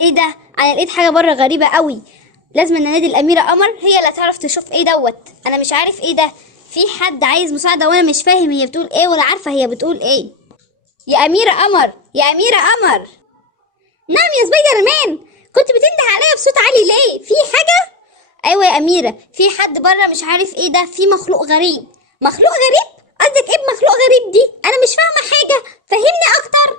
ايه ده؟ انا لقيت حاجه بره غريبه قوي. لازم ننادي الاميره قمر، هي اللي هتعرف تشوف ايه دوت. انا مش عارف ايه ده. في حد عايز مساعده وانا مش فاهم هي بتقول ايه ولا عارفه هي بتقول ايه. يا اميره قمر، يا اميره قمر. نعم يا سبايدر مان. كنت بتنده عليا بصوت عالي ليه؟ في حاجه؟ ايوه يا اميره، في حد بره مش عارف ايه ده. في مخلوق غريب. مخلوق غريب؟ قصدك ايه بمخلوق غريب دي؟ انا مش فاهمه حاجه، فهمني اكتر.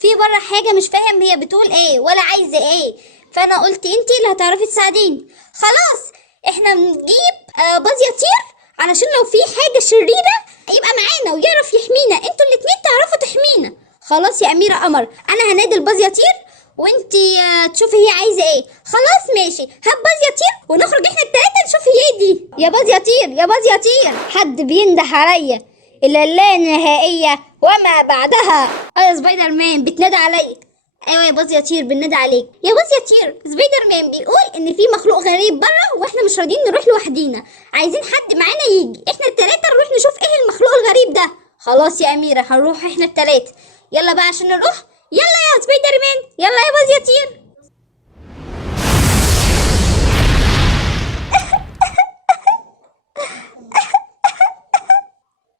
في بره حاجه مش فاهم هي بتقول ايه ولا عايزه ايه، فانا قلت انتي اللي هتعرفي تساعديني. خلاص، احنا نجيب باز يطير علشان لو في حاجه شريره يبقى معانا ويعرف يحمينا. انتوا الاتنين تعرفوا تحمينا. خلاص يا اميره قمر، انا هنادي الباز يطير وانتي تشوفي هي عايزه ايه. خلاص ماشي، هات باز يطير ونخرج احنا التلاته نشوف هي ايه دي. يا باز يطير، يا باز يطير، حد بينده عليا الى اللانهائيه وما بعدها. يا سبايدر مان بتنادى عليا. ايوه يا باز يطير، بننادى عليك. يا باز يطير، سبايدر مان بيقول ان في مخلوق غريب بره واحنا مش راضيين نروح لوحدينا، عايزين حد معانا يجي، احنا التلاته نروح نشوف ايه المخلوق الغريب ده. خلاص يا اميره، هنروح احنا التلاته. يلا بقى عشان نروح. يلا يا سبايدر مان، يلا يا باز يطير.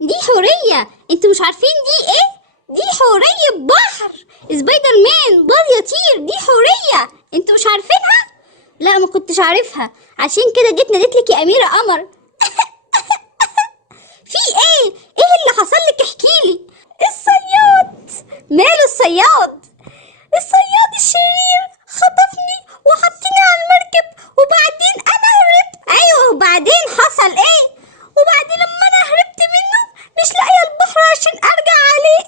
دي حورية، انتوا مش عارفين دي ايه؟ دي حورية بحر. سبايدر مان، باز يطير، دي حورية، انتوا مش عارفينها؟ لا، ما كنتش عارفها، عشان كده جيت ناديتلك يا أميرة قمر. في ايه؟ ايه اللي حصل لك؟ احكيلي. الصياد. ماله الصياد؟ الصياد الشرير خطفني وحطني على المركب وبعدين انا هربت. ايوه، وبعدين حصل ايه؟ وبعدين لما انا هربت منه مش لاقيه البحر عشان ارجع عليه.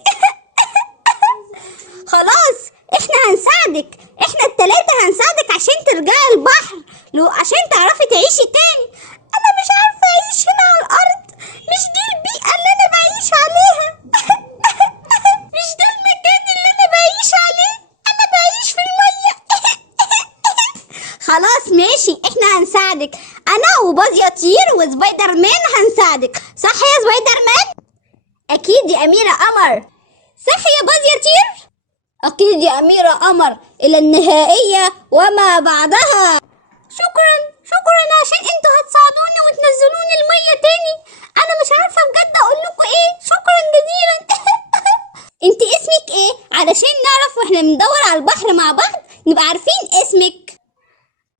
خلاص، احنا هنساعدك، احنا التلاتة هنساعدك عشان ترجعي البحر، لو عشان تعرفي تعيشي تاني. انا مش عارفه اعيش هنا على الارض، مش دي البيئه اللي انا بعيش عليها. مش ده المكان اللي انا بعيش عليه، انا بعيش في الميه. خلاص ماشي، احنا هنساعدك، انا وباز يطير وسبايدر مان هنساعدك، صح يا سبايدر مان؟ اكيد يا اميره قمر. صح يا باز يطير؟ اكيد يا اميره قمر، الى النهائيه وما بعدها. شكرا شكرا، عشان انتوا هتساعدوني وتنزلوني الميه تاني. انا مش عارفه بجد اقول لكم ايه. شكرا جزيلا. انت اسمك ايه؟ علشان نعرف واحنا بندور على البحر مع بعض نبقى عارفين اسمك.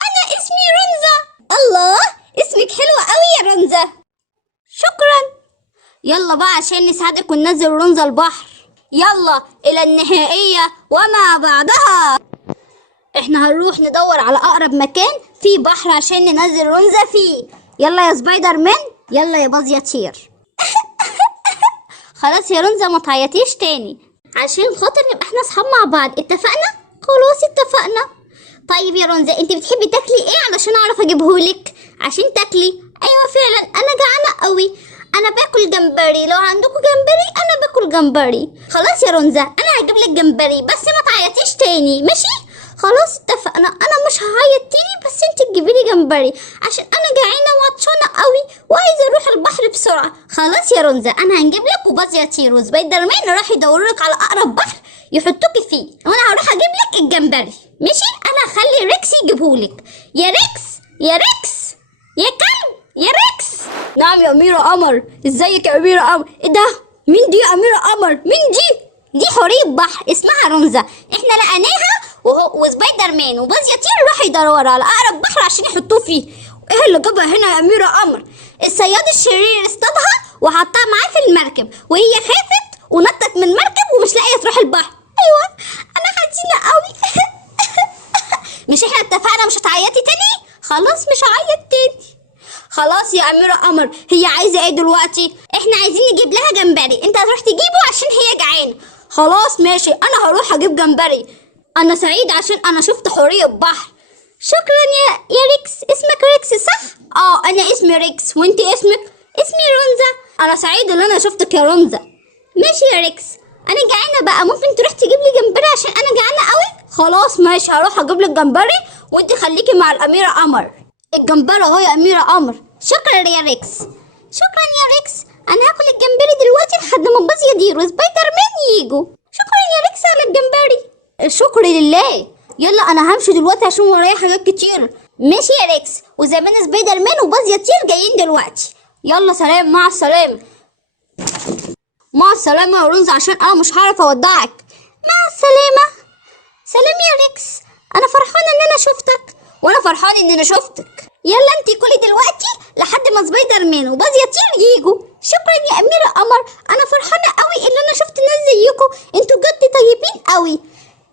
انا اسمي رنزة. الله، اسمك حلو قوي يا رنزة. شكرا. يلا بقى عشان نساعدك وننزل رنزة البحر. يلا الى النهائية وما بعدها. احنا هنروح ندور على اقرب مكان فيه بحر عشان ننزل رنزة فيه. يلا يا سبايدر مان، يلا يا باز يطير. خلاص يا رنزة، ما تعيطيش تاني، عشان خاطر نبقى احنا اصحاب مع بعض، اتفقنا؟ خلاص اتفقنا. طيب يا رنزة، انت بتحبي تاكلي ايه علشان اعرف اجيبهولك عشان تاكلي؟ ايوه فعلا، انا جعانه قوي. انا باكل جمبري، لو عندكم جمبري انا باكل جمبري. خلاص يا رنزة، انا هجيب لك جمبري، بس ما تعيطيش تاني، ماشي؟ خلاص اتفقنا، انا مش هعيط تاني، بس انت تجيبي لي جمبري عشان انا جعانه وعطشانه قوي وعايزه اروح البحر بسرعه. خلاص يا رنزة، انا هنجيب لك وباز يطير وسبايدر مان راح يدوروا لك على اقرب بحر يحطوكي فيه، وانا هروح اجيب لك الجمبري، ماشي؟ انا هخلي ريكس يجيبهولك. يا ريكس، يا ريكس، يا كلب، يا ريكس. نعم يا أميرة قمر، ازيك يا أميرة قمر؟ ايه ده؟ مين دي يا أميرة قمر؟ مين دي؟ دي حورية بحر اسمها رنزة، احنا لقيناها وسبايدر مان وباز يطير راح يدور على أقرب بحر عشان يحطوه فيه. ايه اللي جابها هنا يا أميرة قمر؟ الصياد الشرير اصطادها وحطها معاه في المركب وهي خافت ونطت من المركب ومش لاقية تروح البحر. ايوه، انا حزينة قوي. مش احنا اتفقنا مش هتعيطي تاني؟ خلاص مش هعيط تاني. خلاص يا أميرة قمر، هي عايزة ايه دلوقتي؟ احنا عايزين نجيب لها جمبري، انت هتروح تجيبه عشان هي جعانة. خلاص ماشي، انا هروح اجيب جمبري. انا سعيد عشان انا شفت حورية بحر. شكرا يا ريكس. اسمك ريكس صح؟ انا اسمي ريكس، وانت اسمك؟ اسمي رنزة. انا سعيد ان انا شفتك يا رنزة. ماشي يا ريكس، انا جعانة بقى، ممكن تروح تجيب لي جمبري عشان انا جعانة قوي؟ خلاص ماشي، هروح اجيب لك جمبري وانت خليكي مع الأميرة قمر. الجمبري اهو يا أميرة قمر. شكرا يا ريكس. شكرا يا ريكس، انا هاكل الجمبري دلوقتي لحد ما باز يطير وسبايدر مان ييجوا. شكرا يا ريكس على الجمبري. الشكر لله. يلا انا همشي دلوقتي عشان ورايا حاجات كتير. ماشي يا ريكس، وزمان سبايدر مان وباز يطير جايين دلوقتي. يلا سلام، مع السلامة. مع السلامة يا رونز عشان انا مش هعرف اودعك. مع السلامة. سلام يا ريكس، انا فرحانة ان انا شفتك. وانا فرحان ان انا شفتك. يلا انتي كلي دلوقتي لحد ما سبايدر مان وباز يطير ييجوا. شكرا يا اميرة قمر، انا فرحانة قوي ان انا شفت ناس زيكم، انتوا بجد طيبين قوي.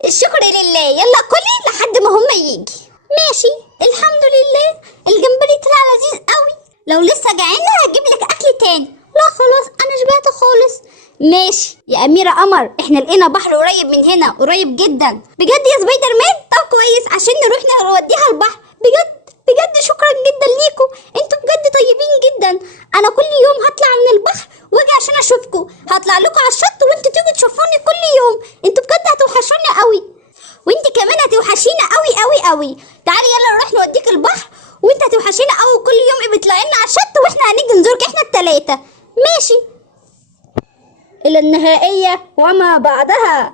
الشكر لله. يلا كلي لحد ما هما يجي. ماشي، الحمد لله. الجمبري طلع لذيذ قوي. لو لسه جعانة هجيب لك اكل تاني. لا خلاص انا شبعت خالص. ماشي يا اميرة قمر، احنا لقينا بحر قريب من هنا، قريب جدا. بجد يا سبايدر مان؟ طب كويس عشان نروح نوديها البحر. بجد بجد شكرا جدا ليكم، انتوا بجد طيبين جدا. انا كل يوم هطلع من البحر واجي عشان اشوفكم. هطلع لكم على الشط وانتوا تيجوا تشوفوني كل يوم. انتوا بجد هتوحشوني قوي، وانت كمان هتوحشينا قوي قوي قوي. تعالي يلا نروح نوديك البحر، وانت هتوحشينا قوي. كل يوم بتلاقينا على الشط واحنا هنيجي نزورك احنا التلاتة. ماشي. الى النهائية وما بعدها.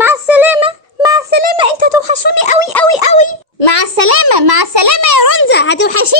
مع السلامة. مع السلامة، انت هتوحشوني قوي قوي قوي. مع السلامة. مع السلامة يا رونزا، هتوحشيني